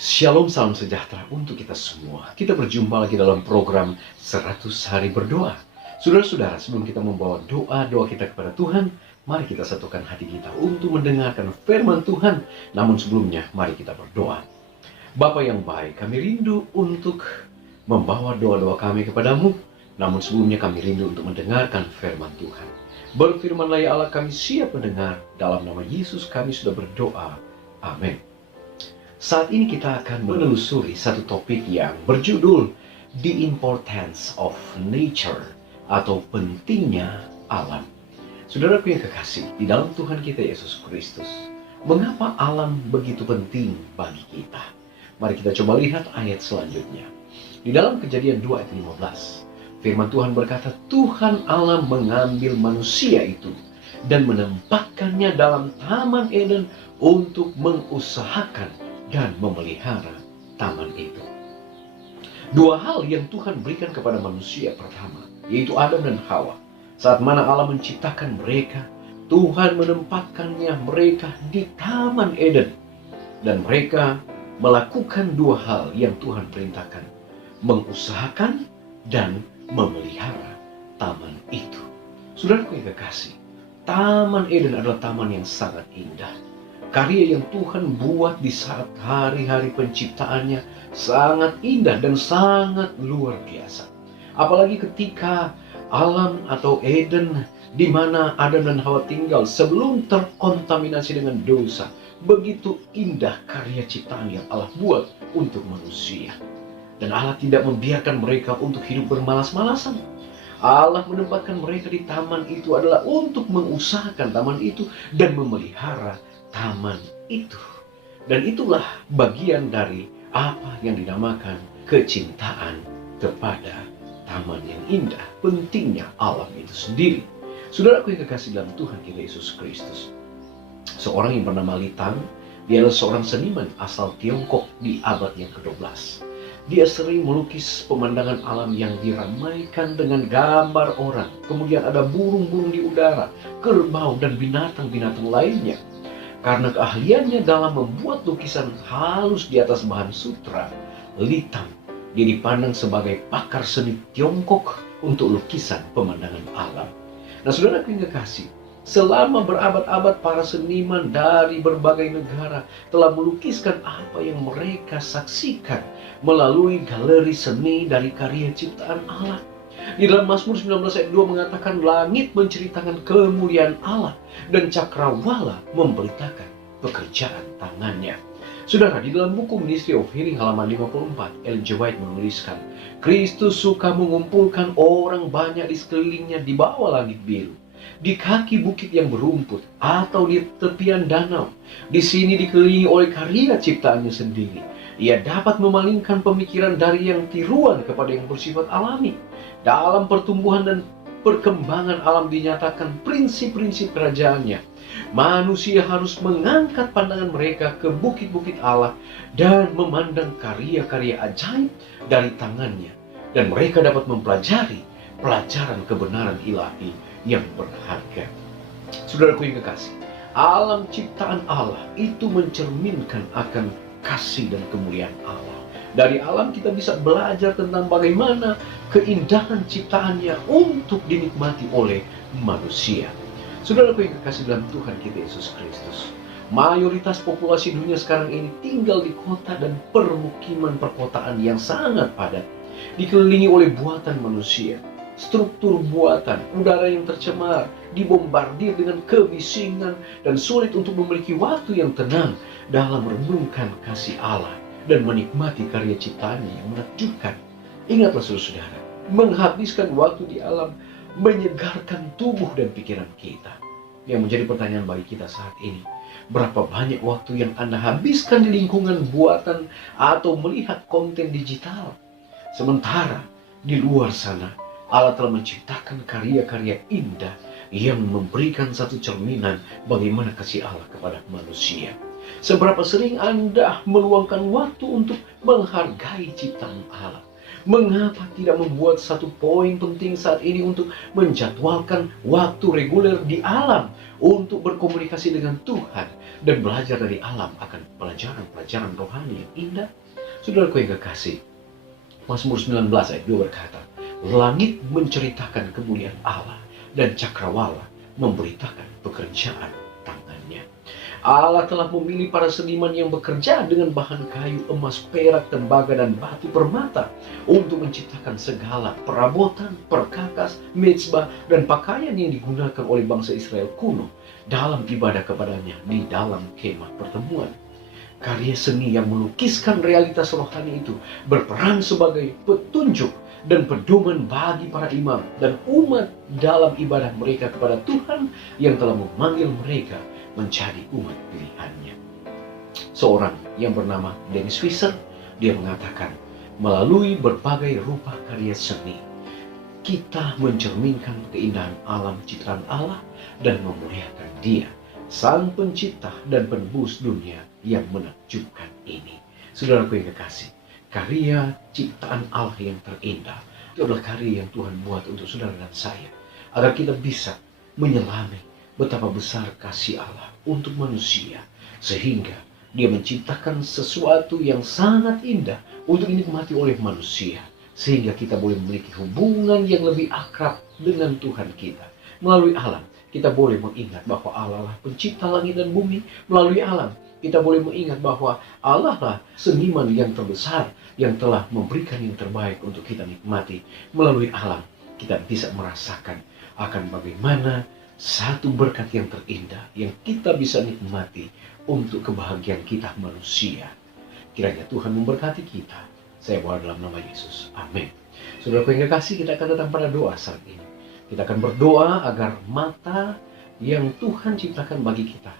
Shalom, salam sejahtera untuk kita semua. Kita berjumpa lagi dalam program 100 Hari Berdoa. Saudara-saudara, sebelum kita membawa doa-doa kita kepada Tuhan, mari kita satukan hati kita untuk mendengarkan firman Tuhan. Namun sebelumnya, mari kita berdoa. Bapa yang baik, kami rindu untuk membawa doa-doa kami kepadamu. Namun sebelumnya kami rindu untuk mendengarkan firman Tuhan. Berfirmanlah ya Allah, kami siap mendengar. Dalam nama Yesus kami sudah berdoa. Amin. Saat ini kita akan menelusuri satu topik yang berjudul The Importance of Nature, atau pentingnya alam. Saudaraku yang kekasih, di dalam Tuhan kita Yesus Kristus, mengapa alam begitu penting bagi kita? Mari kita coba lihat ayat selanjutnya. Di dalam Kejadian 2 ayat 15, firman Tuhan berkata, Tuhan Allah mengambil manusia itu dan menempatkannya dalam Taman Eden untuk mengusahakan dan memelihara taman itu. Dua hal yang Tuhan berikan kepada manusia pertama, yaitu Adam dan Hawa. Saat mana Allah menciptakan mereka, Tuhan menempatkannya mereka di Taman Eden. Dan mereka melakukan dua hal yang Tuhan perintahkan, mengusahakan dan memelihara taman itu. Saudaraku yang kekasih, Taman Eden adalah taman yang sangat indah. Karya yang Tuhan buat di saat hari-hari penciptaannya sangat indah dan sangat luar biasa. Apalagi ketika alam atau Eden di mana Adam dan Hawa tinggal sebelum terkontaminasi dengan dosa. Begitu indah karya ciptaan yang Allah buat untuk manusia. Dan Allah tidak membiarkan mereka untuk hidup bermalas-malasan. Allah menempatkan mereka di taman itu adalah untuk mengusahakan taman itu dan memelihara taman itu. Dan itulah bagian dari apa yang dinamakan kecintaan kepada taman yang indah. Pentingnya alam itu sendiri. Saudaraku yang kekasih dalam Tuhan kita Yesus Kristus, seorang yang bernama Li Tang, dia adalah seorang seniman asal Tiongkok di abad yang ke-12. Dia sering melukis pemandangan alam yang diramaikan dengan gambar orang. Kemudian ada burung-burung di udara, kerbau dan binatang-binatang lainnya. Karena keahliannya dalam membuat lukisan halus di atas bahan sutra, Li Tang dia dipandang sebagai pakar seni Tiongkok untuk lukisan pemandangan alam. Nah, saudara yang kekasih, selama berabad-abad para seniman dari berbagai negara telah melukiskan apa yang mereka saksikan melalui galeri seni dari karya ciptaan Allah. Di dalam Mazmur 19 ayat 2 mengatakan, langit menceritakan kemuliaan Allah dan cakrawala memberitakan pekerjaan tangannya. Saudara, di dalam buku Ministry of Healing halaman 54, Ellen G. White menuliskan, Kristus suka mengumpulkan orang banyak di sekelilingnya di bawah langit biru, di kaki bukit yang berumput, atau di tepian danau. Di sini dikelilingi oleh karya ciptaannya sendiri. Ia dapat memalingkan pemikiran dari yang tiruan kepada yang bersifat alami. Dalam pertumbuhan dan perkembangan alam dinyatakan prinsip-prinsip kerajaannya. Manusia harus mengangkat pandangan mereka ke bukit-bukit Allah dan memandang karya-karya ajaib dari tangannya. Dan mereka dapat mempelajari pelajaran kebenaran ilahi yang berharga. Saudaraku yang kekasih, alam ciptaan Allah itu mencerminkan akan kasih dan kemuliaan Allah. Dari alam kita bisa belajar tentang bagaimana keindahan ciptaannya untuk dinikmati oleh manusia. Saudaraku yang kekasih dalam Tuhan kita Yesus Kristus, mayoritas populasi dunia sekarang ini tinggal di kota dan permukiman perkotaan yang sangat padat, dikelilingi oleh buatan manusia. Struktur buatan, udara yang tercemar, dibombardir dengan kebisingan, dan sulit untuk memiliki waktu yang tenang dalam merenungkan kasih Allah dan menikmati karya ciptaannya yang menakjubkan. Ingatlah saudara-saudara, menghabiskan waktu di alam menyegarkan tubuh dan pikiran kita. Yang menjadi pertanyaan bagi kita saat ini, berapa banyak waktu yang Anda habiskan di lingkungan buatan atau melihat konten digital? Sementara di luar sana, Allah telah menciptakan karya-karya indah yang memberikan satu cerminan bagaimana kasih Allah kepada manusia. Seberapa sering Anda meluangkan waktu untuk menghargai ciptaan Allah, Mengapa tidak membuat satu poin penting saat ini untuk menjadwalkan waktu reguler di alam untuk berkomunikasi dengan Tuhan dan belajar dari alam akan pelajaran-pelajaran rohani yang indah? Saudaraku yang kekasih, Mazmur 19 ayat 2 berkata, langit menceritakan kemuliaan Allah dan cakrawala memberitakan pekerjaan tangannya. Allah telah memilih para seniman yang bekerja dengan bahan kayu, emas, perak, tembaga, dan batu permata untuk menciptakan segala perabotan, perkakas, mezbah, dan pakaian yang digunakan oleh bangsa Israel kuno dalam ibadah kepadanya di dalam kemah pertemuan. Karya seni yang melukiskan realitas rohani itu berperan sebagai petunjuk dan pedoman bagi para imam dan umat dalam ibadah mereka kepada Tuhan yang telah memanggil mereka menjadi umat pilihannya. Seorang yang bernama Dennis Fisher, dia mengatakan, melalui berbagai rupa karya seni, kita mencerminkan keindahan alam ciptaan Allah dan memuliakan Dia, Sang Pencipta dan Penebus dunia yang menakjubkan ini. Saudaraku yang kekasih, karya ciptaan Allah yang terindah itu adalah karya yang Tuhan buat untuk saudara dan saya, agar kita bisa menyelami betapa besar kasih Allah untuk manusia, sehingga Dia menciptakan sesuatu yang sangat indah untuk dinikmati oleh manusia, sehingga kita boleh memiliki hubungan yang lebih akrab dengan Tuhan kita. Melalui alam, kita boleh mengingat bahwa Allah lah pencipta langit dan bumi. Melalui alam, kita boleh mengingat bahwa Allah lah seniman yang terbesar yang telah memberikan yang terbaik untuk kita nikmati. Melalui alam, kita bisa merasakan akan bagaimana satu berkat yang terindah yang kita bisa nikmati untuk kebahagiaan kita manusia. Kiranya Tuhan memberkati kita. Saya berdoa dalam nama Yesus. Amin. Saudaraku yang kekasih, kita akan datang pada doa saat ini. Kita akan berdoa agar mata yang Tuhan ciptakan bagi kita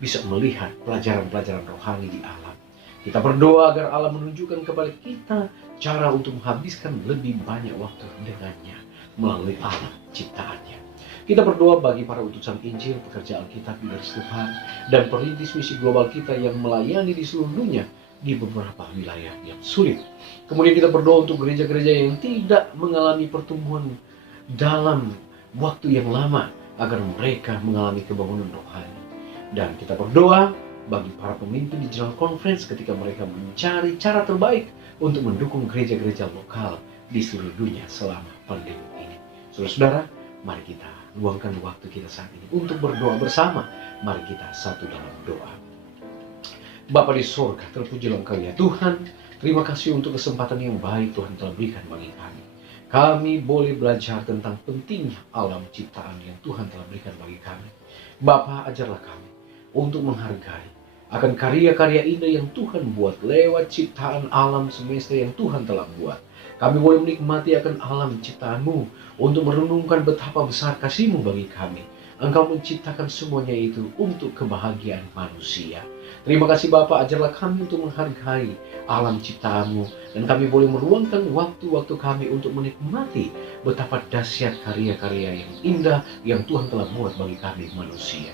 bisa melihat pelajaran-pelajaran rohani di alam. Kita berdoa agar Allah menunjukkan kepada kita cara untuk menghabiskan lebih banyak waktu dengannya melalui alam ciptaannya. Kita berdoa bagi para utusan Injil, pekerja Alkitab di garis depan, dan perintis misi global kita yang melayani di seluruh dunia di beberapa wilayah yang sulit. Kemudian kita berdoa untuk gereja-gereja yang tidak mengalami pertumbuhan dalam waktu yang lama, agar mereka mengalami kebangunan rohani. Dan kita berdoa bagi para pemimpin di General Conference ketika mereka mencari cara terbaik untuk mendukung gereja-gereja lokal di seluruh dunia selama pandemi ini. Saudara-saudara, mari kita luangkan waktu kita saat ini untuk berdoa bersama. Mari kita satu dalam doa. Bapa di sorga, terpujilah Engkau ya Tuhan. Terima kasih untuk kesempatan yang baik Tuhan telah berikan bagi kami. Kami boleh belajar tentang pentingnya alam ciptaan yang Tuhan telah berikan bagi kami. Bapa, ajarlah kami untuk menghargai akan karya-karya indah yang Tuhan buat lewat ciptaan alam semesta yang Tuhan telah buat. Kami boleh menikmati akan alam ciptaan-Mu untuk merenungkan betapa besar kasih-Mu bagi kami. Engkau menciptakan semuanya itu untuk kebahagiaan manusia. Terima kasih Bapa, ajarlah kami untuk menghargai alam ciptaan-Mu, dan kami boleh meluangkan waktu-waktu kami untuk menikmati betapa dahsyat karya-karya yang indah yang Tuhan telah buat bagi kami manusia.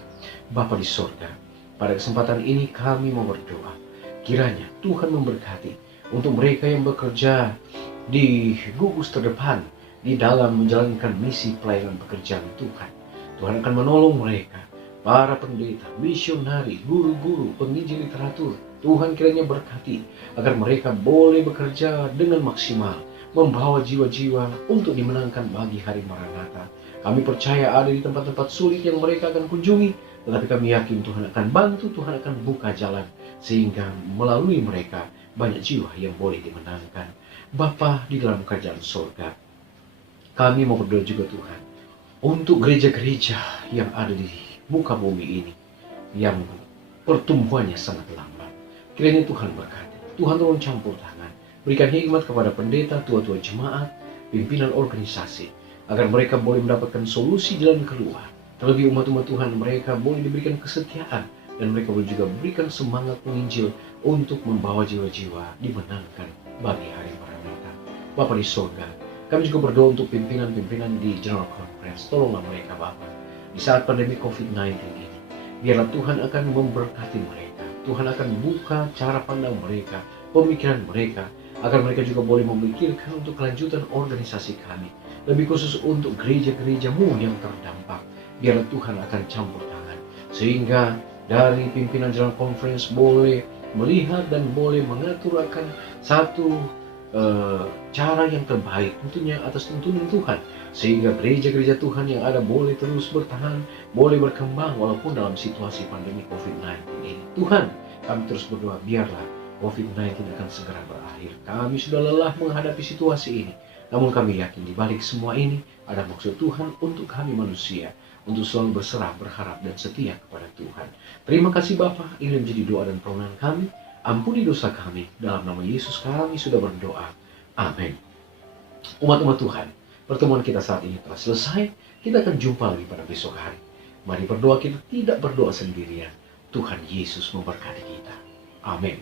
Bapa di sorga, pada kesempatan ini kami mau berdoa, kiranya Tuhan memberkati untuk mereka yang bekerja di gugus terdepan di dalam menjalankan misi pelayanan pekerjaan Tuhan. Tuhan akan menolong mereka, para pendeta, misionari, guru-guru, penginjil literatur. Tuhan kiranya berkati agar mereka boleh bekerja dengan maksimal, membawa jiwa-jiwa untuk dimenangkan bagi hari Maranatha. Kami percaya ada di tempat-tempat sulit yang mereka akan kunjungi, tetapi kami yakin Tuhan akan bantu, Tuhan akan buka jalan, sehingga melalui mereka banyak jiwa yang boleh dimenangkan. Bapa di dalam kerajaan surga, kami mau berdoa juga Tuhan untuk gereja-gereja yang ada di muka bumi ini yang pertumbuhannya sangat lambat. Kiranya Tuhan berkati, Tuhan tolong campur tangan, berikan hikmat kepada pendeta, tua-tua jemaat, pimpinan organisasi, agar mereka boleh mendapatkan solusi jalan keluar. Terlebih umat-umat Tuhan, mereka boleh diberikan kesetiaan, dan mereka boleh juga memberikan semangat penginjil untuk membawa jiwa-jiwa dimenangkan bagi hari Maranatha. Bapa di surga, kami juga berdoa untuk pimpinan-pimpinan di General Conference. Tolonglah mereka Bapa, di saat pandemi COVID-19 ini. Biarlah Tuhan akan memberkati mereka. Tuhan akan buka cara pandang mereka, pemikiran mereka, agar mereka juga boleh memikirkan untuk kelanjutan organisasi kami, lebih khusus untuk gereja-gerejamu yang terdampak. Biarlah Tuhan akan campur tangan, sehingga dari pimpinan General Conference boleh melihat dan boleh mengatur akan satu cara yang terbaik, tentunya atas tuntunan Tuhan, sehingga gereja-gereja Tuhan yang ada boleh terus bertahan, boleh berkembang walaupun dalam situasi pandemi COVID-19 ini. Tuhan, kami terus berdoa, biarlah COVID-19 akan segera berakhir. Kami sudah lelah menghadapi situasi ini, namun kami yakin di balik semua ini ada maksud Tuhan untuk kami manusia, untuk selalu berserah, berharap, dan setia kepada Tuhan. Terima kasih Bapa, ini menjadi doa dan permohonan kami. Ampuni dosa kami, dalam nama Yesus kami sudah berdoa. Amin. Umat-umat Tuhan, pertemuan kita saat ini telah selesai. Kita akan jumpa lagi pada besok hari. Mari berdoa, kita tidak berdoa sendirian. Tuhan Yesus memberkati kita. Amin.